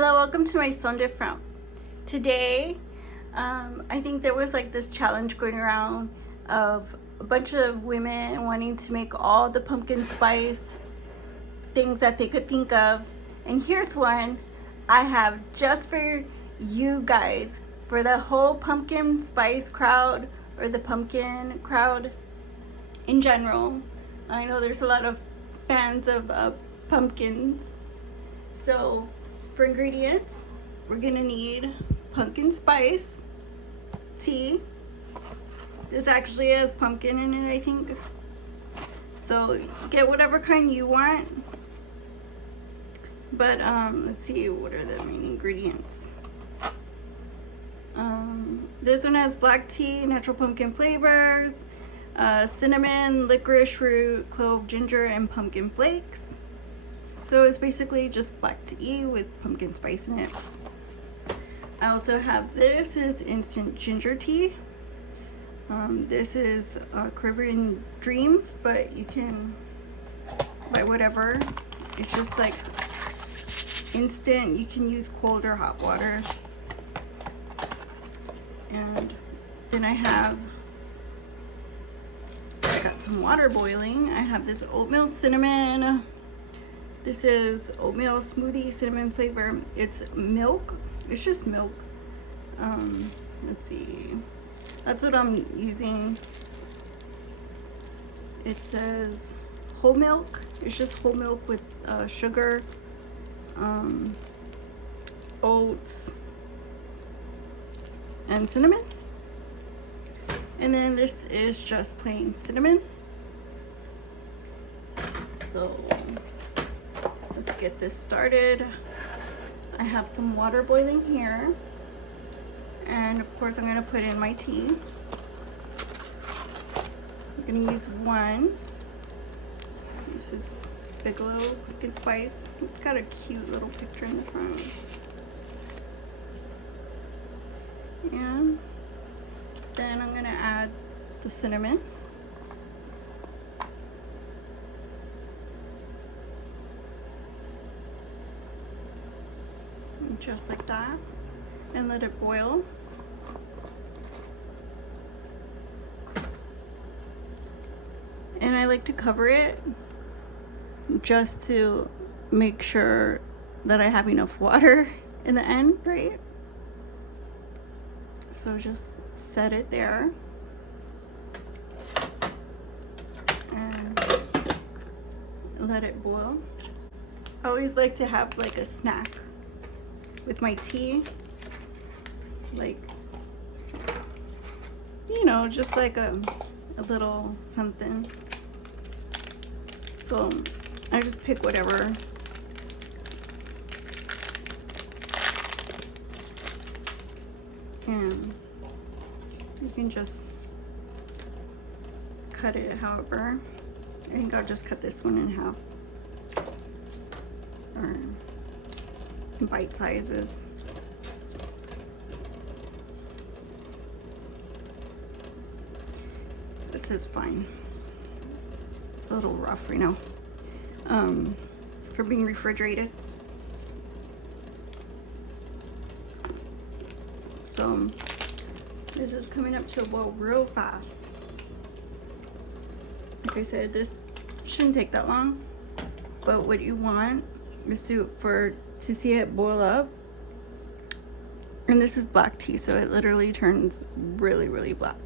Hello, welcome to my Son de Front. Today, I think there was like this challenge going around of a bunch of women wanting to make all the pumpkin spice things that they could think of. And here's one I have just for you guys, for the whole pumpkin spice crowd or the pumpkin crowd in general. I know there's a lot of fans of pumpkins. So for ingredients, we're gonna need pumpkin spice tea. This actually has pumpkin in it, I think. So get whatever kind you want. But let's see, what are the main ingredients? This one has black tea, natural pumpkin flavors, cinnamon, licorice root, clove, ginger, and pumpkin flakes. So it's basically just black tea with pumpkin spice in it. I also have this is instant ginger tea. This is Caribbean Dreams, but you can buy whatever. It's just like instant. You can use cold or hot water. And then I got some water boiling. I have this oatmeal cinnamon. This is oatmeal smoothie cinnamon flavor. It's milk. It's just milk. Let's see. That's what I'm using. It says whole milk. It's just whole milk with sugar, oats, and cinnamon. And then this is just plain cinnamon. So let's get this started. I have some water boiling here. And of course I'm gonna put in my tea. I'm gonna use one. This is Bigelow Pumpkin Spice. It's got a cute little picture in the front. And then I'm gonna add the cinnamon. Just like that, and let it boil. And I like to cover it just to make sure that I have enough water in the end, right? So just set it there and let it boil. I always like to have like a snack with my tea, like, you know, just like a little something. So I just pick whatever. And you can just cut it however. I think I'll just cut this one in half, or bite sizes. This is fine. It's a little rough right now for being refrigerated. So this is coming up to a boil real fast. Like I said, this shouldn't take that long, but what you want is to see it boil up. And this is black tea, so it literally turns really, really black.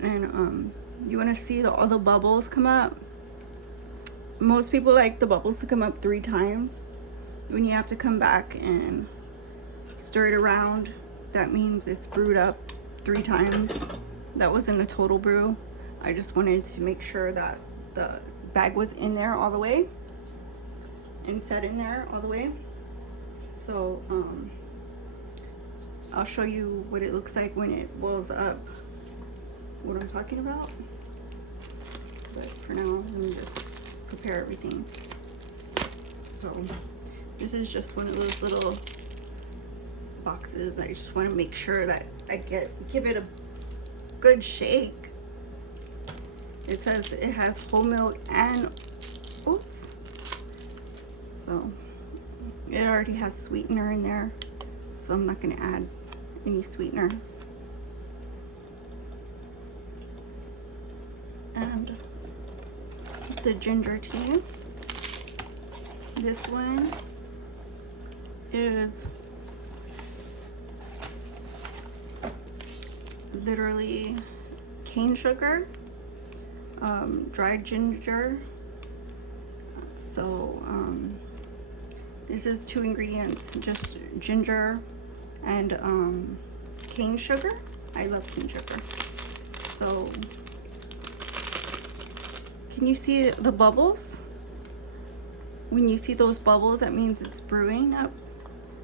And you want to see all the bubbles come up. Most people like the bubbles to come up 3 times. When you have to come back and stir it around, that means it's brewed up 3 times. That wasn't a total brew. I just wanted to make sure that the bag was in there all the way and set in there all the way. So I'll show you what it looks like when it boils up, what I'm talking about. But for now, let me just prepare everything. So this is just one of those little boxes. I just want to make sure that I give it a good shake. It says it has whole milk and oats. So It already has sweetener in there, so I'm not going to add any sweetener. And the ginger tea. This one is literally cane sugar, dried ginger. So this is 2 ingredients, just ginger and cane sugar. I love cane sugar. So can you see the bubbles? When you see those bubbles, that means it's brewing up.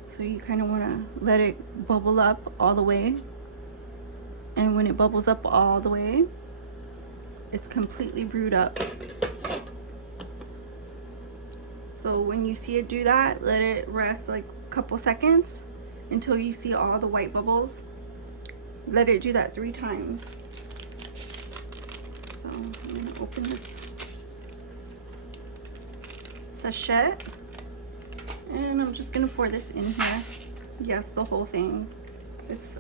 So you kind of want to let it bubble up all the way. And when it bubbles up all the way, it's completely brewed up. So when you see it do that, let it rest like a couple seconds until you see all the white bubbles. Let it do that 3 times. So I'm going to open this sachet and I'm just going to pour this in here. Yes, the whole thing. It's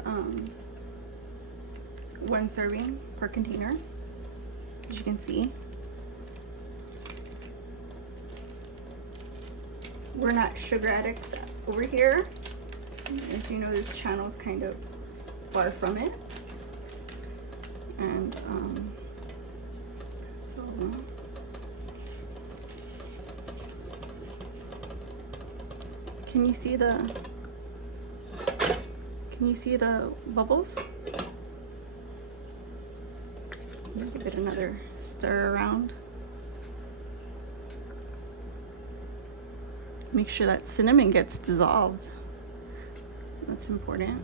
1 serving per container, as you can see. We're not sugar addicts over here. As you know, this channel is kind of far from it. And so can you see the bubbles? Give it another stir around. Make sure that cinnamon gets dissolved. That's important.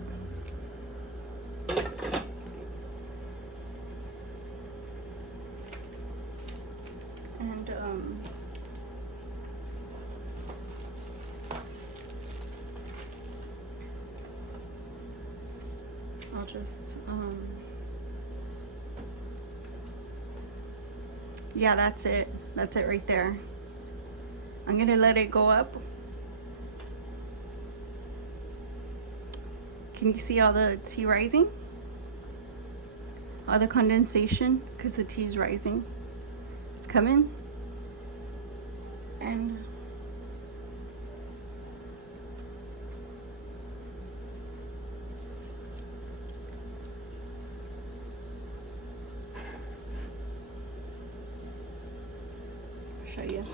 And I'll just yeah, that's it. That's it right there. I'm gonna let it go up. Can you see all the tea rising? All the condensation, because the tea is rising. It's coming. And I'll show you.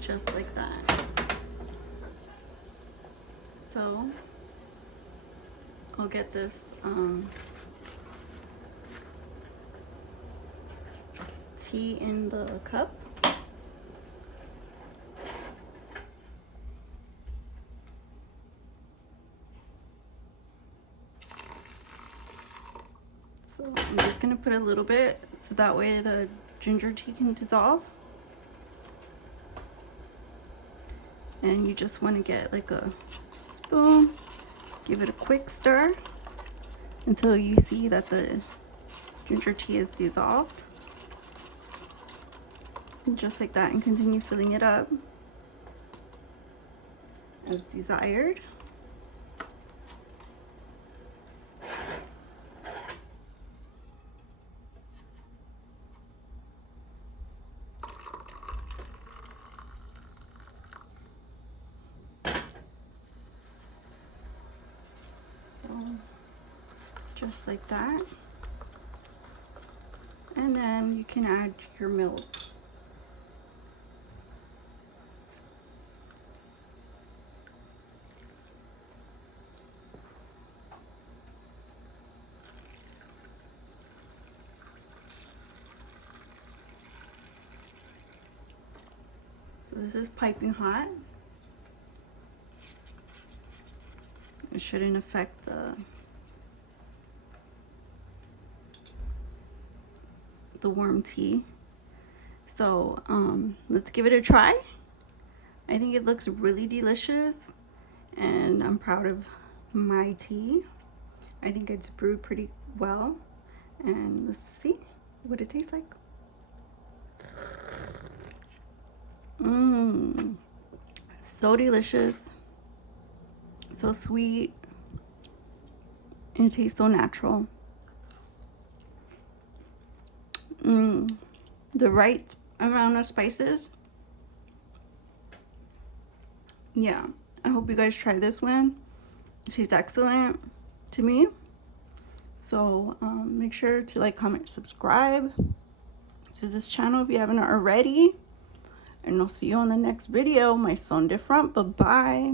Just like that. So I'll get this tea in the cup. So I'm just gonna put a little bit so that way the ginger tea can dissolve. And you just want to get like a spoon, give it a quick stir until you see that the ginger tea is dissolved. And just like that, and continue filling it up as desired. Just like that. And then you can add your milk. So this is piping hot. It shouldn't affect the warm tea. So let's give it a try. I think it looks really delicious and I'm proud of my tea. I think it's brewed pretty well, and let's see what it tastes like. So delicious, so sweet, and it tastes so natural. The right amount of spices. Yeah, I hope you guys try this one. It tastes excellent to me. So make sure to like, comment, subscribe to this channel if you haven't already. And I'll see you on the next video. My son different. Bye-bye.